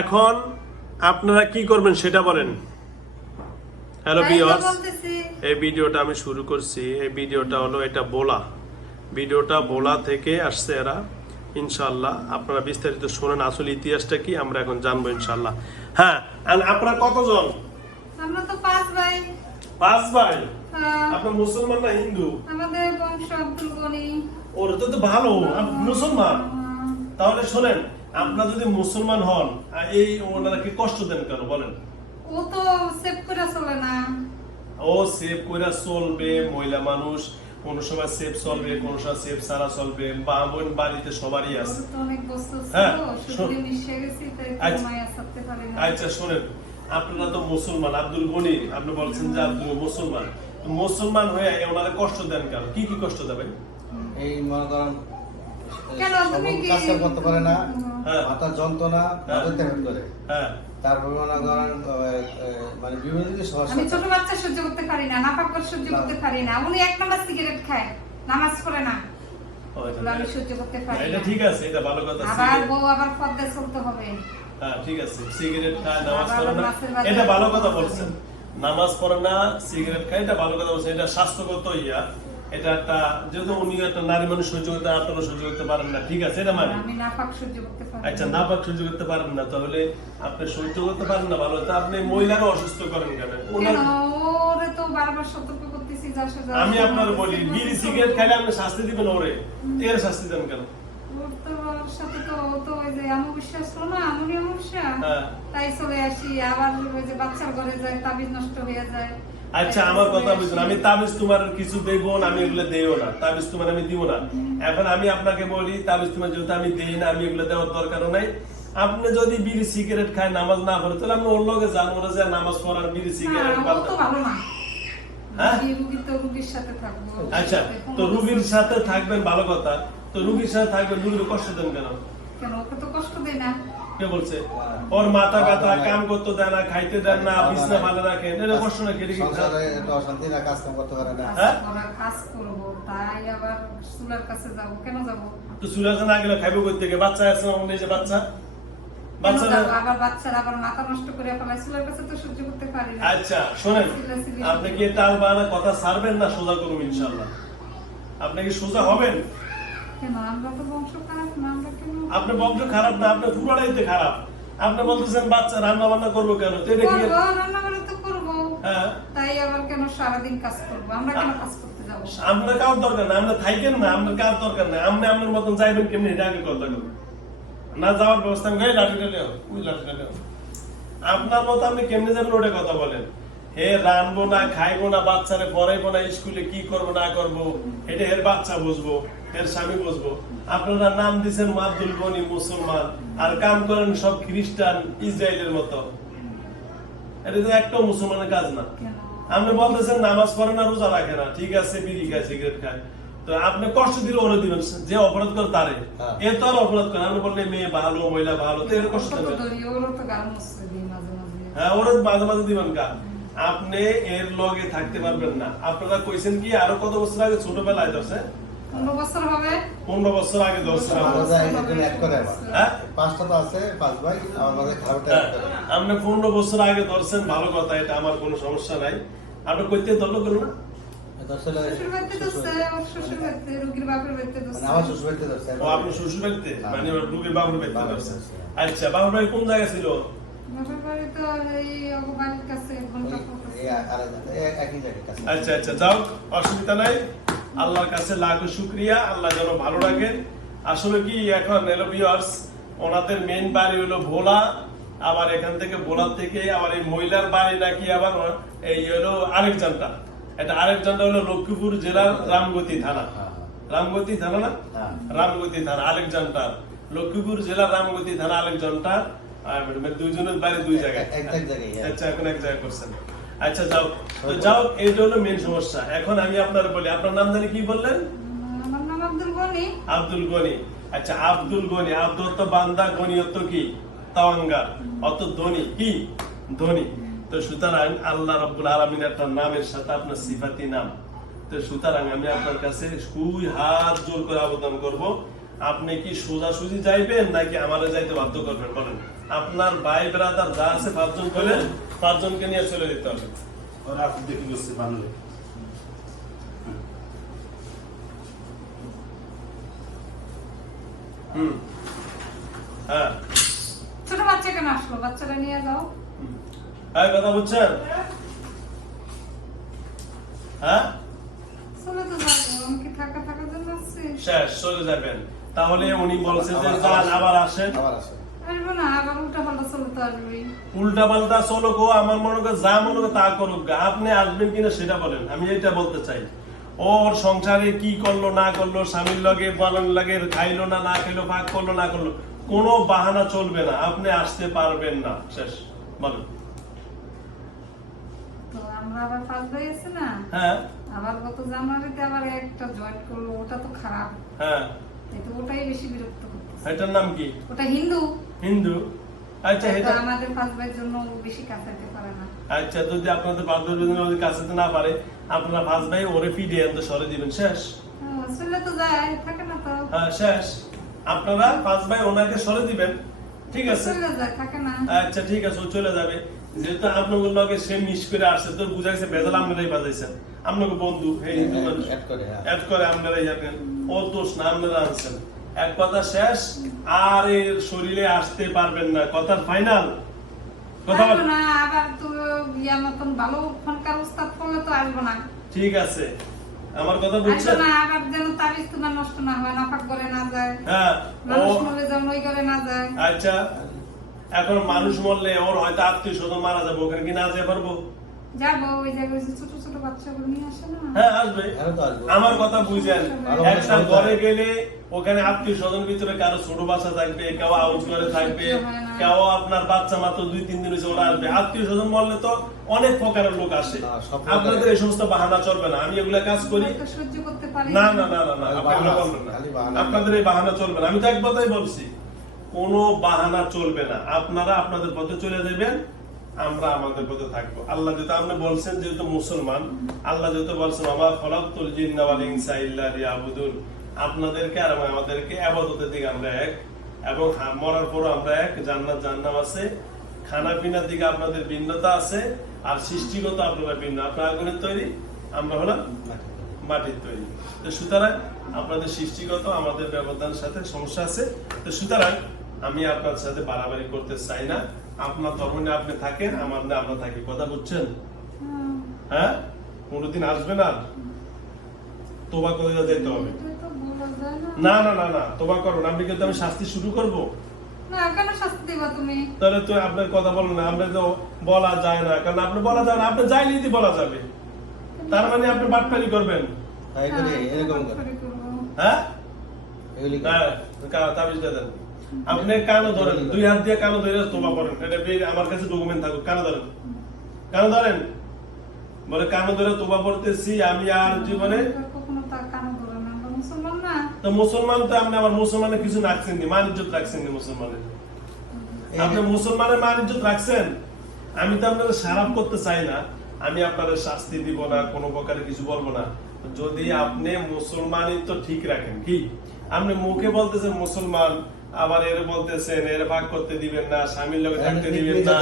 এখন আপনারা কি করবেন সেটা বলেন। হ্যালো ভিউয়ার্স এই ভিডিওটা আমি শুরু করছি। এই ভিডিওটা হলো এটা বোলা। ভিডিওটা বোলা থেকে আসছে এরা। ইনশাল্লাহ আপনারা বিস্তারিত শোনেন। আসল ইতিহাসটা কি আমরা এখন জানব ইনশাল্লাহ হ্যাঁ আর আপনারা কতজন? আমরা তো পাঁচ ভাই। পাঁচ ভাই? আহ, আপনার মুসলমান না হিন্দু? আমাদের বংশ আব্দুল গনি। ওরা তো তো ভালো। মুসলমান? তাহলে শোনেন আপনারা যদি মুসলমান হন এই ওনারা কি কষ্ট দেন কেন? বলেন। ও তো সেভ করে চলে না। ও সেভ কইরা চলবে মহিলা মানুষ কোন সময় সেভ চলবে কোন সময় সেভ সারা চলবে বা বোন বাড়িতে সবারই আছে। তো অনেক বস্তু হ্যাঁ, আচ্ছা। মায়া ছাড়তে পারি না। আচ্ছা শোনেন আপনারা তো মুসলমান আব্দুল গনি আপনি বলছেন যে আব্দুল মুসলমান। মুসলমান হয়ে ওনারা কষ্ট দেন কেন? কি কি কষ্ট দেবেন? এই মনে করেন কাজটা করতে পারে না। মাথার যন্ত্রণা। তেমন করে। তারপর মনে করেন আহ, আহ, মানে বিভিন্ন দিকে আমি ছোট বাচ্চা সহ্য করতে পারি না নাপাক সহ্য করতে পারি না উনি এক নম্বর সিগারেট খায় নামাজ পড়ে না। ও, এটা- এগুলো আমি সহ্য করতে পারি এটা ঠিক আছে এটা ভালো কথা আবার সিগারেট- বউ আবার পদ্মা চলতে হবে। হ্যাঁ ঠিক আছে সিগারেট খায় নামাজ পড়ে না। এটা ভালো কথা করতে বলছেন। নামাজ পড়ে না সিগারেট খায় এটা ভালো কথা বলছেন। এটা স্বাস্থ্যগত ইয়া। এটা একটা যেহেতু উনি একটা নারী মানুষ সহ্য করতে আপনারা সহ্য করতে পারেন না। ঠিক আছে এটা মানে? আচ্ছা না। পাক সহ্য করতে পারেন না তাহলে আপনি সহ্য করতে পারেন না ভালো। তা আপনি মহিলাকে অসুস্থ করেন কেন? ওনার আমি আপনার বলি বিড়ি সিগারেট খাইলে আপনি শাস্তি দিবেন ওরে। এর শাস্তি দেন কেন? ওর তো ওর সাথে তো তো ওই যে অমাবস্যা আসলো না এমনই অমাবস্যা? হ্যাঁ। তাই চলে আসি আবার ওই যে বাচ্চার ঘরে যায় তাবিজ নষ্ট হয়ে যায়। আচ্ছা আমার কথা। বুঝুন। আমি তাবিজ তোমার কিছু দেবো না আমি এগুলো দেইও না। তাবিজ তোমার আমি দিব না। এখন আমি আপনাকে বলি তাবিজ তোমার যেহেতু আমি দেই না আমি এগুলো দেওয়ার দরকার নাই। আপনি যদি বিড়ি সিগারেট খায় নামাজ না পড়ে তাহলে আপনি ওর লগে যান ওরা যে নামাজ পড়ার বিড়ি সিগারেট হ্যাঁ, আচ্ছা তো রুগীর সাথে থাকবেন ভালো কথা। তো রুগীর সাথে থাকবেন রুগীর কষ্ট দেন কেন? কেন? ওকে তো কষ্ট দেয় না। কে বলছে? ওর মাথা ব্যথা কাম করতে দেয় না খাইতে দেন না বিছনা ভালো রাখেন এটা কষ্ট না কেটে অশান্তি না কাজ কাম করতে পারে না? কাজ? করা কাজ করব তাই আবার চুলার কাছে যাব। কেন যাব? তো সুরাজ না গেলে খাইবো কই থেকে? বাচ্চা আছে আমার নিজে বাচ্চা? কেন বাচ্চা যাব? আবার বাচ্চারা আবার মাথা নষ্ট করে ফেলায় চুলার কাছে তো সহ্য করতে পারি না। আচ্ছা শোনেন আপনি কি বানা কথা ছাড়বেন না সোজা করুন ইনশাল্লাহ আপনি কি সোজা হবেন? আমরা তো বংশ খারাপ না আমরা আপনার বংশ খারাপ না আপনার পুরোটাই তো খারাপ। আপনি বলতেছেন বাচ্চা রান্না বান্না করব কেন? তো এটা কি রান্না বান্না তো করব। হ্যাঁ। তাই আবার কেন সারাদিন কাজ করব? আমরা কেন কাজ করতে যাব? কার দরকার না আপনার থাইকেন না কার দরকার না। আপনি আপনার মতন যাইবেন কেমনি? এটা আগে কথা না যাওয়ার ব্যবস্থা আমি গাই লাঠিটা ওই লাঠিটা আপনার মতো আপনি কেমনে যাবেন ওটা কথা বলেন। হে রানবো না খাইবো না বাচ্চারে পড়াইবো না স্কুলে কি করব না করব এটা এর বাচ্চা বুঝব এর স্বামী বুঝব। আপনারা নাম দিচ্ছেন আব্দুল গনি মুসলমান আর কাম করেন সব খ্রিস্টান ইসরায়েলের মতো। এটা তো একটাও মুসলমানের কাজ না। আপনি বলতেছেন নামাজ পড়ে না রোজা রাখে না। ঠিক আছে বিড়ি খায় সিগারেট খায়। তো আপনি কষ্ট দিলে ওরে দিবেন যে অপরাধ করে তারে। হ্যাঁ। এ তো আর অপরাধ করে আপনি বললেন মেয়ে ভালো মহিলা ভালো তো এর কষ্ট দেবেন। হ্যাঁ ওরা মাঝে মাঝে দিবেন কা আপনি এর লগে থাকতে পারবেন না। আপনারা কইছেন কি আরও কত বছর আগে ছোটবেলায় ধরছে? পনেরো বছর হবে। পনেরো বছর আগে ধরছে আমার। হ্যাঁ? পাঁচটা তো আছে পাঁচ ভাই আমার মাঝে খারাপটা হ্যাঁ, এক করে। আপনি পনেরো বছর আগে ধরছেন ভালো কথা এটা আমার কোনো সমস্যা নাই। আপনি কইতে ধরলো কেন? না মানে শ্বশুর বাড়িতে মানে। আচ্ছা বাবুর বাড়ি কোন জায়গায় ছিল? আচ্ছা আচ্ছা যাও অসুবিধা নাই। আল্লাহর কাছে লাখ শুক্রিয়া আল্লাহ যেন ভালো রাখেন। আসলে কি এখন ওনাদের মেন বাড়ি হলো ভোলা আবার এখান থেকে ভোলা থেকে আবার এই মহিলার বাড়ি নাকি আবার এই হলো আরেক জানটা এটা আরেক জানটা হলো লক্ষ্মীপুর জেলার রামগতি থানা। হ্যাঁ, রামগতি থানা না? হ্যাঁ। রামগতি থানা আরেক জানটা লক্ষ্মীপুর জেলার রামগতি থানা আরেক জানটা দুইজনের বাড়ি দুই জায়গায়। এক- এক জায়গায়, হ্যাঁ। আচ্ছা এখন এক জায়গায় করছেন। আচ্ছা যাও। তো যাও এইটা হলো মেন সমস্যা। এখন আমি আপনার বলি আপনার নাম জানি কি বললেন? আব্দুল গনি। আব্দুল আচ্ছা আব্দুল গনি। আব্দুল তো বান্দা গনি অত কি? অত ধনী। কি? ধনী। তো সুতরাং আল্লাহ রব্বুল আলমিন একটা নামের সাথে আপনার সিফাতি নাম। তো সুতরাং আমি আপনার কাছে খুবই হাত জোর করে আবেদন করব। আপনি কি সোজাসুজি যাইবেন নাকি আমারে যাইতে বাধ্য করবেন? বলেন। আপনার ভাই ব্রাদার যা আছে পাঁচজন করলেন পাঁচজনকে নিয়ে চলে যেতে হবে। ওরা আপনি দেখে বসছে বানলে। হুম। হ্যাঁ। ছোট বাচ্চা কেন আসলো? বাচ্চাটা নিয়ে যাও। হ্যাঁ কথা বুঝছেন হ্যাঁ? চলে তো যাব। আমি কি থাকা থাকার জন্য আসছি। শেষ চলে যাবেন। তাহলে উনি বলছে যে আবার- যান আবার আসেন। আবার আসে আসব উল্টা পাল্টা চলে গো আমার মনে করে যা মনে করে তা করুক গা। আপনি আসবেন কিনা সেটা বলেন আমি এটা বলতে চাই। ওর সংসারে কি করল না করল স্বামীর লগে বলার লাগে খাইলো না না খাইলো ভাগ করল না করল কোনো বাহানা চলবে না আপনি আসতে পারবেন না। শেষ বলেন। আমরা আবার না? হ্যাঁ। আবার গত জানুয়ারিতে আবার একটা জয়েন করল ওটা তো খারাপ। হ্যাঁ। তো ওটাই বেশি বিরক্ত করতেছে। এটার নাম কি? ওটা হিন্দু। হিন্দু? আচ্ছা এটা আমাদের পাঁচ ভাইয়ের জন্য বেশি পারে না। আচ্ছা যদি আপনাদের যদি না পারে আপনারা পাঁচ ভাই ওরে আনতে সরে দিবেন শেষ। চলে তো যায় থাকে না তো। হ্যাঁ শেষ। আপনারা পাঁচ ভাই ওনাকে সরে দিবেন ঠিক আছে? থাকে না। আচ্ছা ঠিক আছে ও চলে যাবে। যেহেতু আপনাদের লগে সে মিস করে আসছে তো বুঝাইছে বেজাল আপনারাই বাজাইছেন। আপনাকে বন্ধু এই হিন্দু মানুষ অ্যাড করে হ্যাঁ। আপনারাই যাবেন ও দোষ না আপনারা আনছেন। এক কথা শেষ আর এর শরীরে আসতে পারবেন না। কথার ফাইনাল কথা না আবার তো মতন ভালো ফোনকার উস্তাদ করলে তো আসব না। ঠিক আছে। আমার কথা বুঝছেন? না আবার যেন তাবিজ তোমার নষ্ট না হয় নাফাক করে না যায়। হ্যাঁ মানুষ মরে যেন ওই করে না যায়। আচ্ছা। এখন মানুষ মরলে ওর হয়তো আত্মীয় স্বজন মারা যাবে ওখানে কি না যেতে পারব? যাব ওই জায়গায় ওই যে ছোট ছোট বাচ্চাগুলো নিয়ে আসে না। হ্যাঁ আসবে। হ্যাঁ তো আসবে। আমার কথা বুঝেন। একটা ঘরে গেলে ওখানে আত্মীয় স্বজন ভিতরে কারও ছোট বাচ্চা থাকবে কেউ আউট করে থাকবে কেউ আপনার বাচ্চা মাত্র দুই তিন দিন হয়েছে ওরা আসবে। আত্মীয় স্বজন মরলে তো অনেক প্রকারের লোক আসে। আপনাদের এই সমস্ত বাহানা চলবে না। আমি এগুলা কাজ করি। হয়তো সহ্য করতে পারি না না। না না না। আপনাদের এই বাহানা চলবে না। আমি তো এক কথাই বলছি। কোনো বাহানা চলবে না। আপনারা আপনাদের পথে চলে যাবেন, আমরা আমাদের পথে থাকব। আল্লাহ যেহেতু আপনি বলছেন, যেহেতু মুসলমান, আল্লাহ যেহেতু বলছেন আমার ফলাক্তুল জিন্না ইনসা ইল্লা লিয়াবুদুন। আপনাদেরকে আর আমাদেরকে আবাদতের দিকে আমরা এক, এবং মরার পরও আমরা এক, জান্নাত জান্নাম আছে খানা পিনার দিকে আপনাদের ভিন্নতা আছে, আর সৃষ্টিগত আপনারা ভিন্ন। আপনার আগুনের তৈরি, আমরা হলাম মাটির তৈরি। তো সুতরাং, আপনাদের সৃষ্টিগত, আমাদের ব্যবধানের সাথে সমস্যা আছে। তো সুতরাং আমি আপনার সাথে বাড়াবাড়ি করতে চাই না। আপনার তখনই আপনি থাকেন আমার না আমরা থাকি। কথা বুঝছেন? হ্যাঁ? কোনোদিন আসবে না? তোবা করে যেতে হবে। বলা না। না না না না তোবা করুন আপনি কিন্তু আমি শাস্তি শুরু করব? না তাহলে তো আপনার কথা বলেন না আপনি তো বলা যায় না। কারণ আপনি বলা যায় না আপনি যাই নিতে বলা যাবে। তার মানে আপনি বাটপারি করবেন। হ্যাঁ হ্যাঁ, করে। হ্যাঁ করে। তাবিজ দিয়ে দেন। আপনি কানো ধরেন দুই হাত দিয়ে কানো ধরে তোবা করেন। এটা আমার কাছে ডকুমেন্ট থাকুক কানো ধরেন। কানো ধরেন? বলে কানো ধরে তোবা পড়তেছি আমি আর জীবনে তো মুসলমান তো আপনি আমার মুসলমানের কিছু রাখছেন নি মান ইজ্জত রাখছেন নি মুসলমানের আপনি মুসলমানের মান ইজ্জত রাখছেন? আমি তো আপনাদের খারাপ করতে চাই না। আমি আপনাদের শাস্তি দিব না কোনো প্রকারে কিছু বলব না। যদি আপনি মুসলমানই তো ঠিক রাখেন কি? আপনি মুখে বলতেছেন মুসলমান আবার এর বলতেছেন এর ভাগ করতে দিবেন না স্বামীর লোক হ্যাঁ, থাকতে দিবেন না।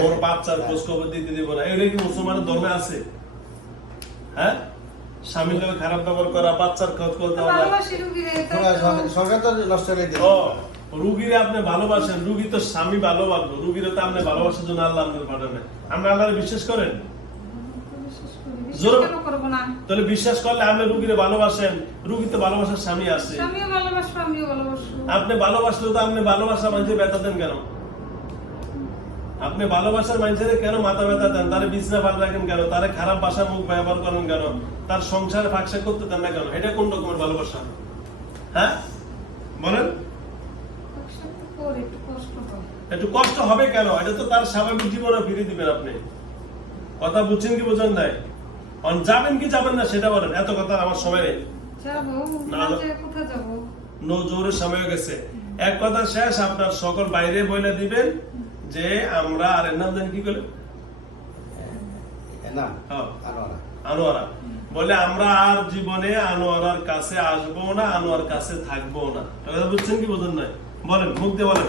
ওর বাচ্চার হ্যাঁ। খোঁজ খবর দিতে দিব না। কি মুসলমানের ধর্মে আছে? হ্যাঁ? স্বামীর লোক খারাপ ব্যবহার করা বাচ্চার খোঁজ রুগীরে এটাই সরকার- তো- সরকার- সরকার নষ্ট করে দিল ও আপনি ভালোবাসেন রুগী তো স্বামী ভালোবাসবো। রুগীরা তো আপনি ভালোবাসার জন্য আল্লাহ আপনার পাঠাবে আপনি আল্লাহ বিশ্বাস করেন? জোর- কেন না? তাহলে বিশ্বাস করলে আপনি রুগীরে ভালোবাসেন রুগী তো ভালোবাসার স্বামী আছে। আমিও ভালোবাসবো আমিও ভালোবাসবো। আপনি ভালোবাসলে তো আপনি ভালোবাসা মানুষের ব্যথা দেন কেন? আপনি ভালোবাসার মানুষের কেন মাথা ব্যথা দেন? তারে বিছনা ভালো রাখেন কেন? তারে খারাপ ভাষা মুখ ব্যবহার করেন কেন? তার সংসারে ফাঁকসা করতে দেন না কেন? এটা কোন রকমের ভালোবাসা? হ্যাঁ? বলেন। একটু কষ্ট হবে কেন? এটা তো তার স্বাভাবিক জীবনে ফিরে দিবেন আপনি। কথা বুঝছেন কি বুঝেন নাই? যাবেন কি যাবেন না সেটা বলেন এত কথা আমার সময় নেই। যাব, না, কাজে কোথায় যাব? নো জোরের সময় গেছে। এক কথা শেষ আপনার সকল বাইরে বলে দিবেন যে আমরা আর এর নাম জানি কি করে হ্যাঁ। আনোয়ারা। আনোয়ারা। বলে আমরা আর জীবনে আনোয়ারার কাছে আসব না আনোয়ার কাছে থাকব না। বুঝছেন কি বোঝেন নাই? বলেন মুখ দিয়ে বলেন।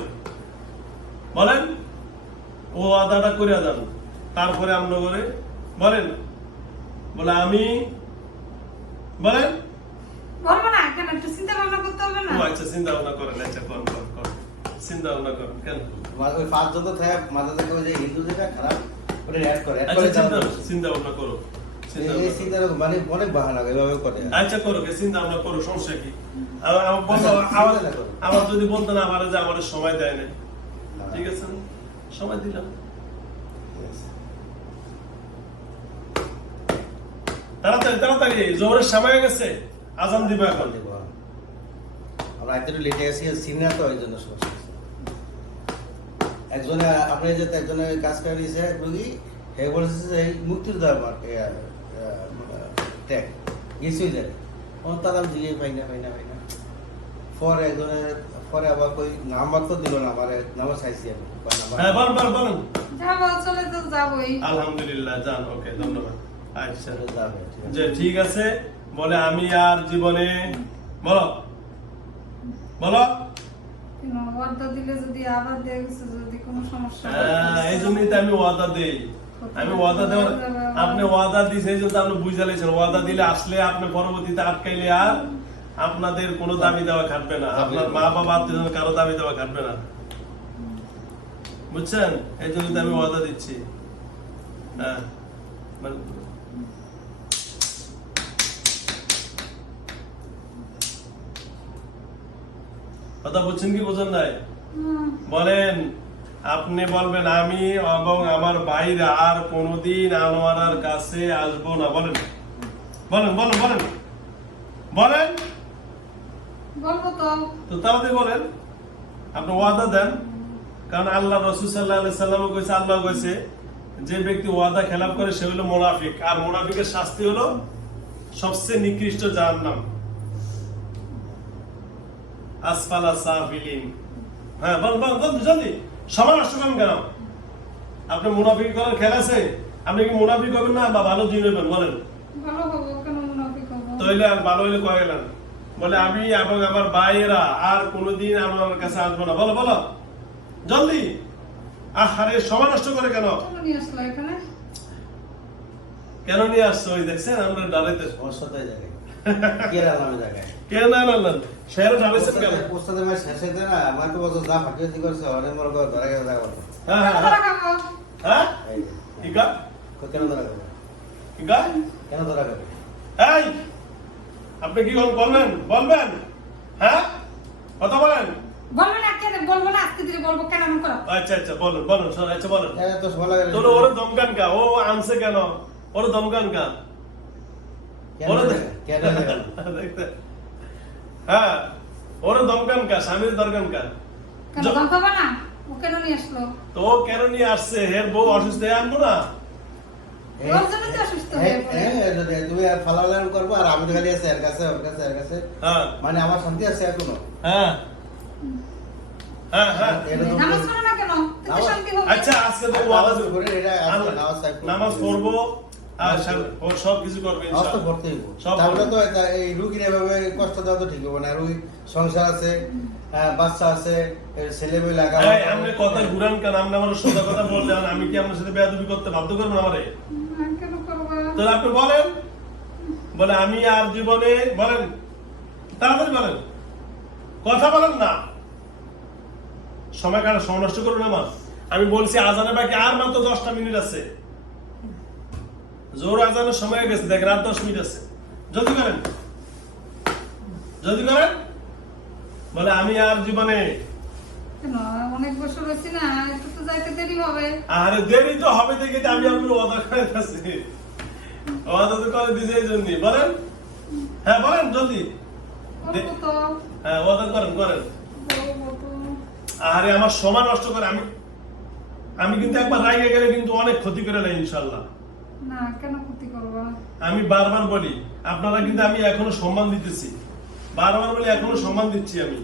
বলেন ও আদাটা করে যান। তারপরে আমরা করে বলেন বলে আমি বলেন। বলব না কেন? একটু চিন্তা ভাবনা করতে হবে না? আচ্ছা চিন্তা ভাবনা করেন আচ্ছা কর কর কর চিন্তা ভাবনা করেন কেন? ওই পাঁচ যত থাকে মাথা থেকে ওই যে হিন্দু যেটা খারাপ ওটা অ্যাড করে অ্যাড করে চিন্তা ভাবনা করো চিন্তা এই ভাবনা করো। চিন্তার মানে অনেক বাহানা এভাবে করে। আচ্ছা করো চিন্তা ভাবনা করো সমস্যা কি? আমার আমার আচ্ছা, আমার- যদি বলতো না আমার যে আমার সময় দেয় না না। ঠিক আছে? সময় দিলাম। তাড়াতাড়ি তাড়াতাড়ি জোহরের সময় গেছে। আজান দিবে এখন। দিব। আমরা একটু লেটে গেছি সিনিয়র তো ওই জন্য সমস্যা একজনে আপনি যে একজনের কাজ করে দিয়েছে রুগী হে বলেছে যে এই মুক্তির আহ, ট্যাগ কিছুই যায় ও তার দিয়ে পাই না পাই না পাই না। পরে একজনের পরে আবার কই নাম্বার তো দিল না আমার নাম্বার চাইছি আমি। হ্যাঁ বল বল যাব চলে তো যাবোই। আলহামদুলিল্লাহ যান ওকে ধন্যবাদ। আচ্ছা ঠিক আছে। যে ঠিক আছে বলে আমি আর জীবনে বলো। বলো। কেন অর্ডার দিলে যদি আবার দেয় কিছু যদি কোনো সমস্যা হয়, হ্যাঁ, এই জন্যই তো আমি ওয়াদা দেই। আমি ওয়াদা দেওয়ার আপনি ওয়াদা এই জন্য আপনি বুঝে লেছেন ওয়াদা দিলে আসলে আপনি পরবর্তীতে আটকাইলে আর আপনাদের কোনো দাবি দেওয়া খাটবে না। আপনার মা বাবা আত্মীয় কারও দাবি দেওয়া খাটবে না। বুঝছেন? এই জন্য আমি ওয়াদা দিচ্ছি। হ্যাঁ। মানে- কথা বুঝছেন কি বোঝেন নাই? বলেন আপনি বলবেন আমি এবং আমার ভাইরা আর কোনোদিন আনোয়ারার কাছে আসব না। বলেন। বলেন বলেন বলেন। বলেন। বলব তো। তো তাড়াতাড়ি বলেন আপনি ওয়াদা দেন। কারণ আল্লাহ রসুল সাল্লাহ কইছে আল্লাহ কইছে যে ব্যক্তি ওয়াদা খেলাপ করে সে হলো মোনাফিক। আর মোনাফিকের শাস্তি হলো সবচেয়ে নিকৃষ্ট জাহান্নাম। আসফালা সাফিলিন। হ্যাঁ বল বল বল জলদি। সমান আসবেন কেন? আপনি মুনাফিক করার খেলা আছে? আপনি কি মুনাফিক হবেন না বা ভালো দিন হইবেন? বলেন। ভালো হব কেন মুনাফিক হব? তাইলে ভালো হইলে কয়ে গেলেন? বলে আমি এবং আমার ভাইয়েরা আর কোনোদিন আমার কাছে আসব না। বলো বলো। জলদি। আহারে সময় নষ্ট করে কেন? নিয়ে কেন নিয়ে আসছো ওই দেখছেন? আমরা ডালাইতে সমস্যাটাই জায়গায়। কে রান্না জায়গায়। কেন না ডালাইছেন কেন মাস শেষে দেয় না? আমার তো বছর যা ফাটিয়ে দি করছে মনে করে ধরা গেছে হ্যাঁ হ্যাঁ। হ্যাঁ? কেন ধরা গেছে কেন ধরা গেছে এই আপনি কি বল- বলবেন? বলবেন? হ্যাঁ? কথা বলেন। বলব না কেন বলব না? আজকে দিলে বলব কেন করো? আচ্ছা আচ্ছা বলুন বলুন শোন, আচ্ছা বলুন। সময় লাগে তোর ওরে দমকান কা ও আনছে কেন? ওরে দমকান কা কেন কেন হ্যাঁ ওরে দমকান কা স্বামীর দরকান কা না? ও কেন নিয়ে আসলো? তো কেন নিয়ে আসছে? হের বউ অসুস্থ হয়ে আনব না। হয়ে এই- পড়ে। এই, যদি তুমি আর ফালাফালান করব আর আমি তো খালি আছে এর কাছে ওর কাছে এর কাছে। হ্যাঁ। মানে আমার শান্তি আছে এখনও। হ্যাঁ। হ্যাঁ হ্যাঁ। না আচ্ছা আজকে তো আর নামাজ এটা নামাজ করব। নামাজ পড়ব সব- সব কিছু করবে নামাজ তো ইনশাআল্লাহ। পড়তেই হইব। সব তাহলে তো এই রুগীর এভাবে কষ্ট দেওয়া তো ঠিক হবে না। রুগী সংসার আছে বাচ্চা আছে ছেলে মেয়ে লাগা এই, আপনি কথা ঘুরান কেন? আপনি আমার সোজা কথা বললেন আমি কি আপনার সাথে বেয়াদবি করতে বাধ্য করবেন আমারে? হুম, কেন করব তাহলে আপনি বলেন। বলে আমি আর জীবনে বলেন তাড়াতাড়ি বলেন। কথা বলেন না। সময় কারণ সময় নষ্ট করুন আমার। আমি বলছি আজানে বাকি আর মাত্র দশটা মিনিট আছে। জোর আজানের সময় গেছে দেখ রাত দশ মিনিট আছে। জলদি করেন জলদি করেন বলে আমি আর জীবনে অনেক বছর হয়েছি না একটু তো যাইতে দেরি হবে। আরে দেরি তো হবে দেখে আমি আপনার ওয়াদা করে যাচ্ছি ওয়াদা তো করে দিয়েছে এই জন্যই। বলেন? হ্যাঁ বলেন জলদি। হ্যাঁ ওয়াদা করেন করেন। আরে আমার সময় নষ্ট করে আমি আমি কিন্তু একবার রাইগে গেলে কিন্তু অনেক ক্ষতি করে নেই ইনশাল্লাহ। না কেন ক্ষতি করব? আমি বারবার বলি আপনারা কিন্তু আমি এখনও সম্মান দিতেছি। বারবার বলি এখনও সম্মান দিচ্ছি আমি।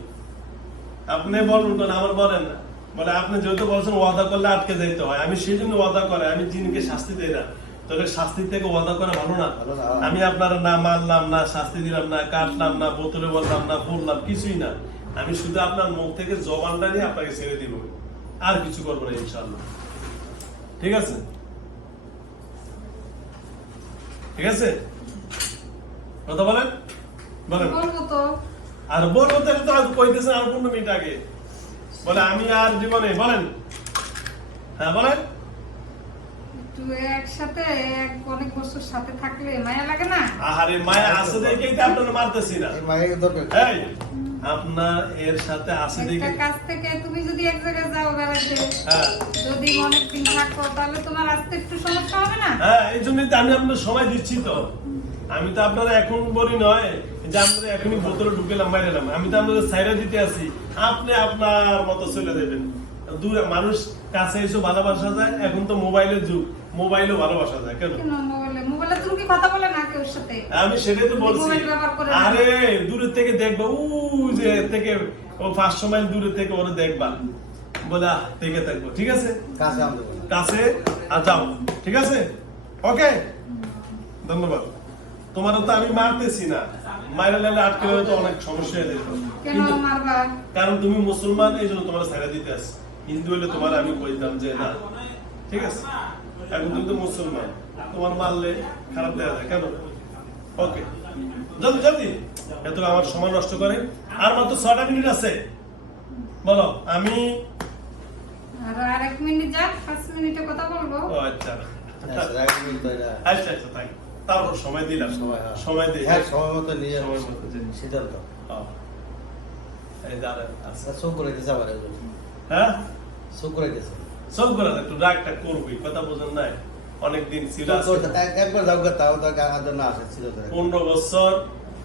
আপনি বলুন কেন আমার বলেন না? বলে আপনি যেহেতু বলছেন ওয়াদা করলে আটকে যাইতে হয় আমি সেই জন্য ওয়াদা করে আমি জিনকে শাস্তি দেই না। তাহলে শাস্তি থেকে ওয়াদা করা ভালো না? ভালো না। আমি আপনার না মারলাম না শাস্তি দিলাম না কাটলাম না বোতলে বললাম না বললাম কিছুই না। আমি শুধু আপনার মুখ থেকে জবানটা নিয়ে আপনাকে ছেড়ে দিব। আর কিছু করব না ইনশাল্লাহ ঠিক আছে? ঠিক আছে? কথা বলেন? বলেন। আর বলব তাহলে তো আজ কইতেছেন আর পনেরো মিনিট আগে। বলে আমি আর জীবনে বলেন। হ্যাঁ বলেন। একসাথে এক অনেক বছর সাথে থাকলে মায়া লাগে না? আহারে মায়া আছে দেখেই তো আপনারা মারতেছি না। এই মায়ের দরকার আপনার এর সাথে একটা দেখে। কাজ থেকে তুমি যদি এক জায়গায় যাও বেড়াতে হ্যাঁ। যদি অনেক দিন থাকো তাহলে তোমার আসতে একটু সমস্যা হবে না? হ্যাঁ এই জন্যই তো আমি আপনার সময় দিচ্ছি তো। আমি তো আপনারা এখন বলি নয় যে আমরা এখনই বোতলে ঢুকেলাম বাইরে এলাম। আমি তো আপনাদের সাইডে দিতে আসি আপনি আপনার মতো চলে দেবেন দূরে মানুষ কাছে এসে ভালোবাসা যায় এখন তো মোবাইলের যুগ। মোবাইলও ভালোবাসা যায় কেন? কেন মোবাইলে মোবাইলে তুমি কি কথা বলে না কেউ সাথে? আমি সেটাই তো বলছি। আরে দূরে থেকে দেখবা উ যে থেকে ও পাঁচশো মাইল দূরে থেকে ওরা দেখবা। বলে থেকে থাকব ঠিক আছে? কাছে কাছে আর যাও ঠিক আছে? ওকে ধন্যবাদ। তোমার তো আমি মারতেছি না। মাইরে লাইলে আটকে গেলে তো অনেক সমস্যা হয়ে যেত। কিন্তু কারণ তুমি মুসলমান এই জন্য তোমার ছাড়া দিতে আস হিন্দু হলে তোমার আমি বলতাম যে না ঠিক আছে। এখন তুমি তো মুসলমান। তোমার মারলে খারাপ দেওয়া যায় কেন ওকে জলদি জলদি এত আমার সময় নষ্ট করে আর মাত্র ছটা মিনিট আছে বলো আমি আর আরেক মিনিট যাক পাঁচ মিনিটে কথা বলব আচ্ছা আচ্ছা, এটা। আচ্ছা আচ্ছা তাই তারপর সময় দিলাম সময়, হ্যাঁ। দিই হ্যাঁ, সময় মতো নিয়ে সময় মতো যে। সিদ্ধান্ত। হ্যাঁ। এই দাঁড়ান, আচ্ছা। চোখ করে দিয়েছে আবার হ্যাঁ চোখ করে দিয়েছে। সব করে একটু রাগটা করবি কথা বোঝেন নাই অনেকদিন ছিল করতে- একবার যাও তাও আমার জন্য পনেরো বছর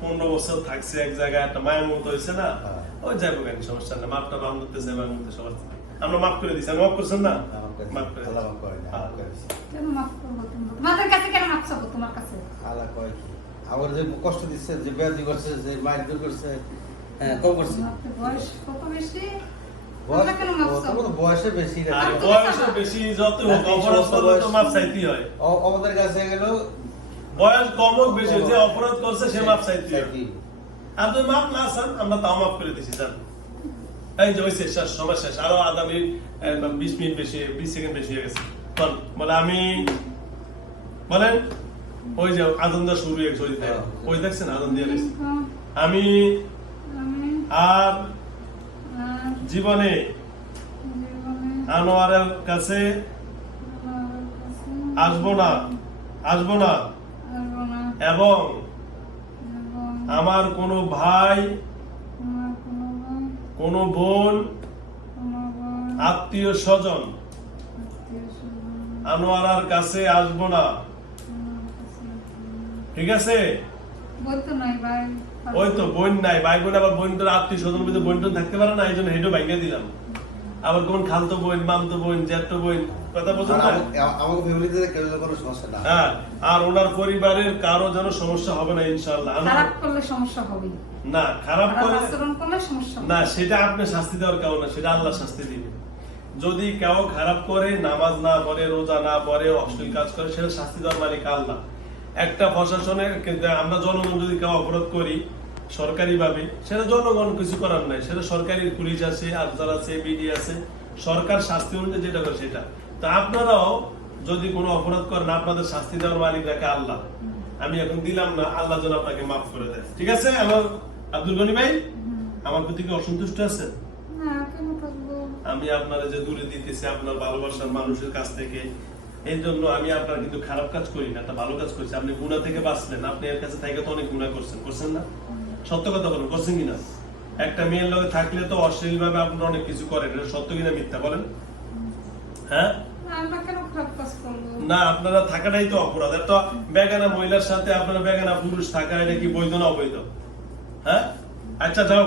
পনেরো বছর থাকছে এক জায়গায় একটা মায়ের মতো হয়েছে না হ্যাঁ। ওই যাইবো কেন সমস্যা না মাপটা মাপ করতেছে মায়ের মধ্যে সবার আমরা মাফ করে দিচ্ছি মাফ করছেন না মাফ করে দিছি। আল্লাহ মাফ হ্যাঁ। মাফ করে দিছি। কেন মাফ করব তোমরা? তোমাদের কাছে কেন মাফ চাবো তোমার কাছে আল্লাহ কয় কি? আমার যে কষ্ট দিচ্ছে যে বেয়াদি করছে যে মায়ের দূর করছে হ্যাঁ কম করছে বয়স কত বেশি বয়স তোমরা কেন মাফ ও- চাবো তোমার তো বয়সে বেশি না আর আর তুমি বয়সে বেশি যত হোক অপরাধ করলে তো মাপ চাইতেই হয়। আমাদের কাছে গেল বয়স কম হোক বেশি যে অপরাধ করছে সে মাপ চাইতেই হয়। চাইতেই। মাপ না চান আমরা তাও মাফ করে দিচ্ছি জান। এই যে হয়েছে শেষ সময় শেষ। আরও আধা মিনিট বিশ মিনিট বেশি বিশ সেকেন্ড বেশি হয়ে গেছে। বল বলে আমি বলেন ওই যে আনন্দ শুরু হয়ে গেছে ওই দেখছেন আনন্দ হ্যাঁ, আমি আর জীবনে আনোয়ারের কাছে আসব না আসব না। এবং আমার কোনো ভাই, কোনো বোন, আত্মীয় স্বজন আনোয়ারার কাছে আসব না। ঠিক আছে? বই তো নাই ভাই। ওই তো বোন নাই ভাই বোন আবার বোন তোর আত্মীয় স্বজন মধ্যে বোন টোন থাকতে পারে না এই জন্য হেঁটে ভাঙ্গে দিলাম। আবার কোন খালতো বোন মামতো বোন জ্যাঠতো বোন কথা আর না? আমা- আমাকে ফ্যামিলিতে কেউ কোনো সমস্যা না হ্যাঁ। আর ওনার পরিবারের কারও যেন সমস্যা হবে না ইনশাল্লাহ আমি- খারাপ করলে সমস্যা হবে না খারাপ খারাপ আচরণ করলে সমস্যা হবে। না সেটা আপনি শাস্তি দেওয়ার কারণ না সেটা আল্লাহ শাস্তি দিবে যদি কেউ খারাপ করে নামাজ না পড়ে রোজা না পড়ে অশ্লীল কাজ করে সেটা শাস্তি দেওয়ার মালিক আল্লাহ। একটা প্রশাসনের কিন্তু আমরা জনগণ যদি কেউ অপরাধ করি সরকারি ভাবে সেটা জনগণ কিছু করার নাই। সেটা সরকারি পুলিশ আছে আফজাল আছে বিডি আছে সরকার শাস্তি অনুযায়ী যেটা করে সেটা। তো আপনারাও যদি কোনো অপরাধ করেন আপনাদের শাস্তি দেওয়ার মালিক রাখে আল্লাহ। আমি এখন দিলাম না আল্লাহ যেন আপনাকে মাফ করে দেয়। ঠিক আছে? আমার আব্দুল গনি ভাই আমার প্রতি কি অসন্তুষ্ট আছেন? আমি আপনারা যে দূরে দিতেছি আপনার ভালোবাসার মানুষের কাছ থেকে এই জন্য আমি আপনার কিন্তু খারাপ কাজ করি না একটা ভালো কাজ করছি। আপনি গুণা থেকে বাঁচলেন আপনি এর কাছে থেকে তো অনেক গুণা করছেন করছেন না? সত্য কথা বলেন করছেন কিনা? একটা মেয়ের লগে থাকলে তো অশ্লীল ভাবে আপনারা অনেক কিছু করেন এটা সত্য কিনা মিথ্যা বলেন? হ্যাঁ? না আপনারা থাকাটাই তো অপরাধ তো বেগানা মহিলার সাথে আপনারা বেগানা পুরুষ থাকা এটা কি বৈধ না অবৈধ? হ্যাঁ? আচ্ছা যাও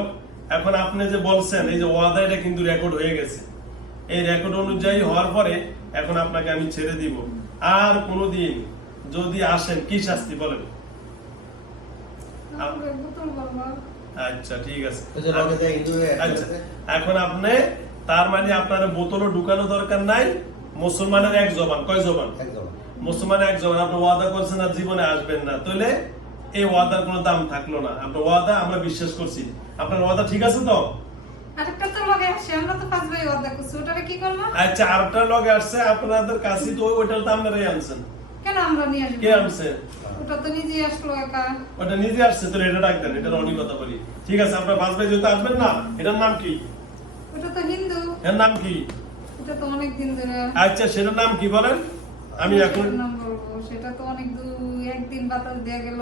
এখন আপনি যে বলছেন এই যে ওয়াদা এটা কিন্তু রেকর্ড হয়ে গেছে। এই রেকর্ড অনুযায়ী হওয়ার পরে এখন আপনাকে আমি ছেড়ে দিব। আর কোনোদিন যদি আসেন কি শাস্তি বলেন? আচ্ছা ঠিক আছে। আচ্ছা এখন আপনি তার মানে আপনার বোতলও ঢুকানো দরকার নাই মুসলমানের এক জবান। কয় জবান? একদম মুসলমান একজন আপনি ওয়াদা করছেন আর জীবনে আসবেন না। তাহলে এই ওয়াদার কোনো দাম থাকল না। আপনার ওয়াদা আমরা বিশ্বাস করছি। আপনার ওয়াদা ঠিক আছে তো? আরেকটা তো লগে আসে আমরা তো পাঁচ ভাই ওয়াদা করছি। ওটারে কি করব? আচ্ছা আরেকটা লগে আসছে আপনাদের কাছে তো ওই- ওইটার তো আপনারাই আনছেন। কেন আমরা নিয়ে আসব? কে আনছে? ওটা তো নিজেই আসলো একা। ওটা নিজে আসছে তো এটা ডাক দেন এটার অনেক কথা বলি। ঠিক আছে আপনার পাঁচ ভাই যেহেতু আসবেন না এটার নাম কি? ওটা তো হিন্দু। এর নাম কি? এটা তো অনেক দিন ধরে। আচ্ছা সেটার নাম কি বলেন? আমি এখন নাম বলব সেটা তো অনেক দূর একদিন বাতাস দেয়া গেল।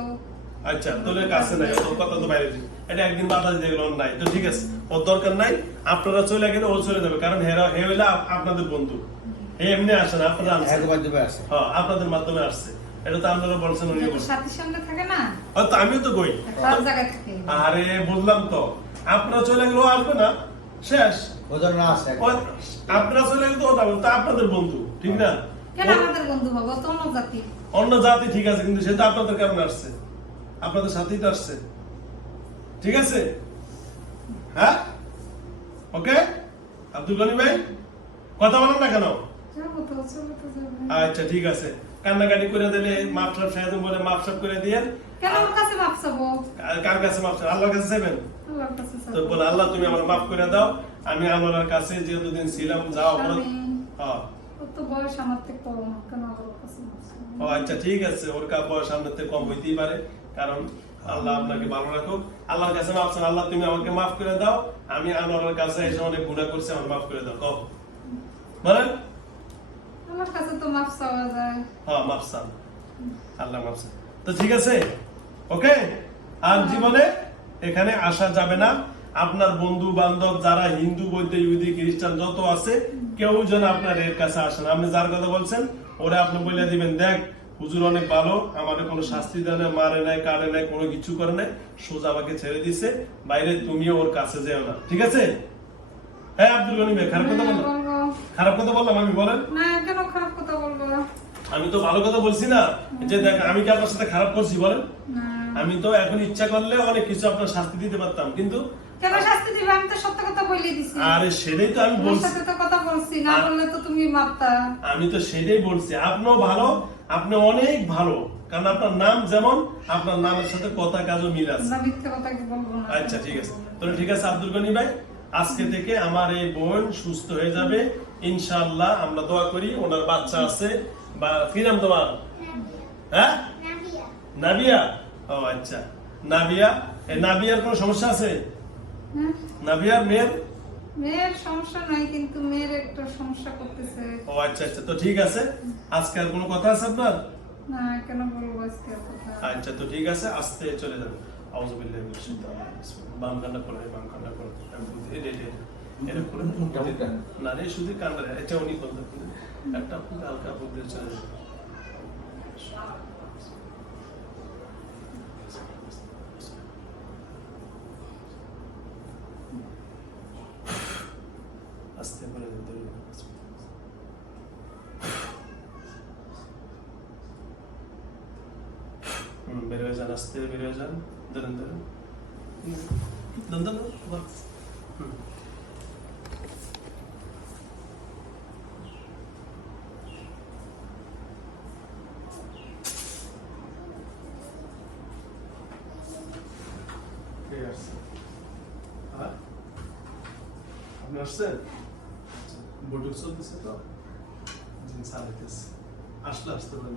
আচ্ছা তোলে কাছে নাই ওর কথা তো বাইরে দিই। এটা একদিন বাতাস দিয়ে গেল নাই। তো ঠিক আছে ওর দরকার নাই আপনারা চলে গেলে ও চলে যাবে কারণ হেরা হে হইলে আপনাদের বন্ধু। এমনি আসে না আপনারা মাধ্যমে আসে হ্যাঁ আপনাদের মাধ্যমে আসছে। এটা তো আপনারা বলছেন উনি তো সাথীর সঙ্গে থাকে না? হয়তো আমিও তো কই। সব জায়গায় থাকে। আরে বুঝলাম তো। আপনারা চলে গেলে ও আসবে না? শেষ। ওদের না আসে। আপনারা চলে গেলে তো তা আপনাদের বন্ধু ঠিক না? কেন আমাদের বন্ধু হব? তো অন্য জাতি। অন্য জাতি ঠিক আছে কিন্তু সে তো আপনাদের কারণে আসছে? আপনাদের সাথেই তো আসছে। ঠিক আছে? হ্যাঁ? ওকে? আব্দুল গনি ভাই কথা বলেন না কেন? তো তো আচ্ছা ঠিক আছে। কান্নাকাটি করে দিলে মাপ সাপ সাহেব বলে মাপ সাপ করে দিয়ে কার কাছে মাপ? আল্লাহর কাছে আল্লাহর কাছে তো বলে আল্লাহ তুমি আমার মাফ করে দাও। আমি আল্লাহর কাছে ছিলাম যাও হ্যাঁ? ও আচ্ছা ঠিক আছে। ওর কা বয়স সামনে থেকে কম হইতেই পারে। কারণ আল্লাহ আপনাকে ভালো রাখুক। আল্লাহর কাছে মাফ চান। আল্লাহ তুমি আমাকে মাফ করে দাও। আমি আনোয়ারের কাছে এসে অনেক গুনাহ করছি আমার মাফ করে দাও। কও। বলেন। আল্লাহর কাছে তো মাপ চাওয়া যায়। হ্যাঁ মাফ চান। আল্লাহ মাফ চান। তো ঠিক আছে? ওকে? আর জীবনে এখানে আসা যাবে না। আপনার বন্ধু বান্ধব যারা হিন্দু বৌদ্ধ ইহুদি খ্রিস্টান যত আছে কেউ যেন আপনার এর কাছে আসেন আপনি যার কথা বলছেন ওরা আপনি বলে দিবেন দেখ হুজুর অনেক ভালো আমাদের কোনো শাস্তি দেয় না মারে নাই কাটে নাই কোনো কিছু করে নাই সোজা আমাকে ছেড়ে দিছে বাইরে তুমিও ওর কাছে যেও না। ঠিক আছে? হ্যাঁ আব্দুল গনি ভাই খারাপ কথা হ্যাঁ, বললাম বলব খারাপ কথা বললাম আমি বলেন। না কেন খারাপ কথা বলব? আমি তো ভালো কথা বলছি না। যে দেখ আমি কি আপনার সাথে খারাপ করছি বলেন। আমি তো এখন ইচ্ছা করলে অনেক কিছু আপনার শাস্তি দিতে পারতাম কিন্তু কেন শাস্তি দিবে? আমি তো সত্য কথা বলে দিছি। আরে সেটাই তো আমি বলছি। সাথে তো কথা বলছি না বললে তো তুমি মাপতা আমি তো সেটাই বলছি। আপনিও ভালো আপনি অনেক ভালো। কারণ আপনার নাম যেমন আপনার নামের সাথে কথা কাজও মিল আছে। না মিথ্যে কথা কি বলব না? আচ্ছা ঠিক আছে। তাহলে ঠিক আছে আব্দুল গনি ভাই। আজকে থেকে আমার এই বোন সুস্থ হয়ে যাবে। ইনশাআল্লাহ আমরা দোয়া করি ওনার বাচ্চা আছে। বা কি নাম তোমার? হ্যাঁ? নাবিয়া? ও আচ্ছা। নাবিয়া? এই নাবিয়ার কোনো সমস্যা আছে? নাবিয়ার মেয়ের? মেয়ের সমস্যা নাই কিন্তু মেয়ের একটা সমস্যা করতেছে। ও আচ্ছা আচ্ছা। তো ঠিক আছে। আজকে আর কোনো কথা আছে আপনার? না কেন বলব আজকে কথা? আচ্ছা তো ঠিক আছে। আস্তে চলে যাবে। আউযুবিল্লাহি মিনাশ শাইতানির রাজিম। বাম কান্না করে বাম কান্না করে নারে শুধু কান্দরে এটা উনি বলতে একটা খুব হালকা বলতে চান আস্তে করে বেরোয় যান আস্তে বেরোয় যান ধরেন ধরেন ধরেন ধরেন আসছেন বোর্ডিং চলতেছে তো সাড়ে আসলে আসতে পারেন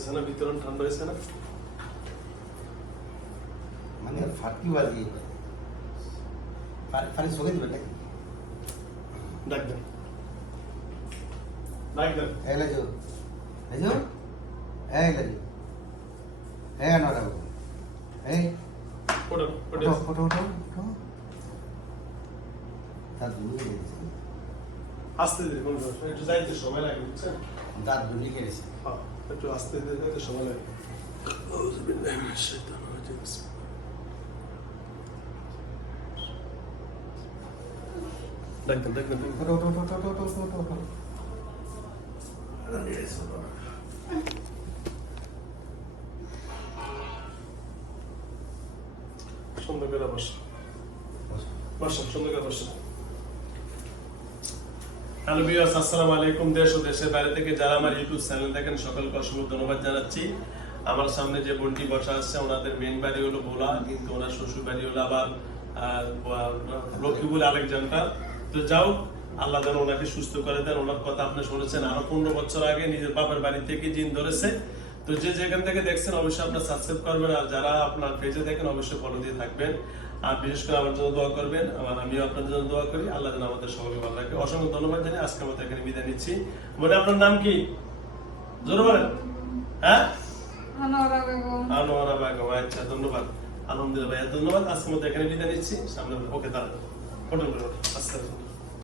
হয়েছে না বিতরণ ঠান্ডা হয়েছে না? মানে ফাঁকিবাজি ফানি সঙ্গে দিবেন নাকি? ডাক ডাক তার দুই আসতে দিন একটু যাইতে সময় লাগে বুঝছেন? দাঁত দুই গেছে। হ্যাঁ। একটু আস্তে দিতে সময় লাগে দেখবেন দেখবেন সন্ধ্যা করে বসা বসা সন্ধ্যা করে বসা হ্যালো ভিউয়ার্স, আসসালামু আলাইকুম। দেশ ও দেশের বাইরে থেকে যারা আমার ইউটিউব চ্যানেল দেখেন, সকলকে অসংখ্য ধন্যবাদ জানাচ্ছি। আমার সামনে যে বোনটি বসা আছে, ওনাদের মেইন বাড়ি হলো ভোলা, কিন্তু ওনার শ্বশুর বাড়ি হলো আবার লক্ষ্মীপুর আলেকজান্ডার। তো যাও, আল্লাহ যেন ওনাকে সুস্থ করে দেন। ওনার কথা আপনি শুনেছেন, আরও পনেরো বছর আগে নিজের বাপের বাড়ি থেকে জিন ধরেছে। তো যে যেখান থেকে দেখছেন, অবশ্যই আপনার সাবস্ক্রাইব করবেন, আর যারা আপনার পেজে দেখেন, অবশ্যই ফলো দিয়ে থাকবেন। আর বিশেষ করে আমার জন্য দোয়া করবেন। আমার আমিও আপনাদের জন্য দোয়া করি। আল্লাহ যেন আমাদের সবাইকে ভালো রাখে। অসংখ্য ধন্যবাদ জানি আজকে আমাদের এখানে বিদায় নিচ্ছি। বলে আপনার নাম কি? জোর বলেন। হ্যাঁ? আনোয়ারা বেগম। আচ্ছা ধন্যবাদ। আলহামদুলিল্লাহ ভাইয়া ধন্যবাদ। আজকে মতো এখানে বিদায় নিচ্ছি। সামনে ওকে দাঁড়ান। আস্তে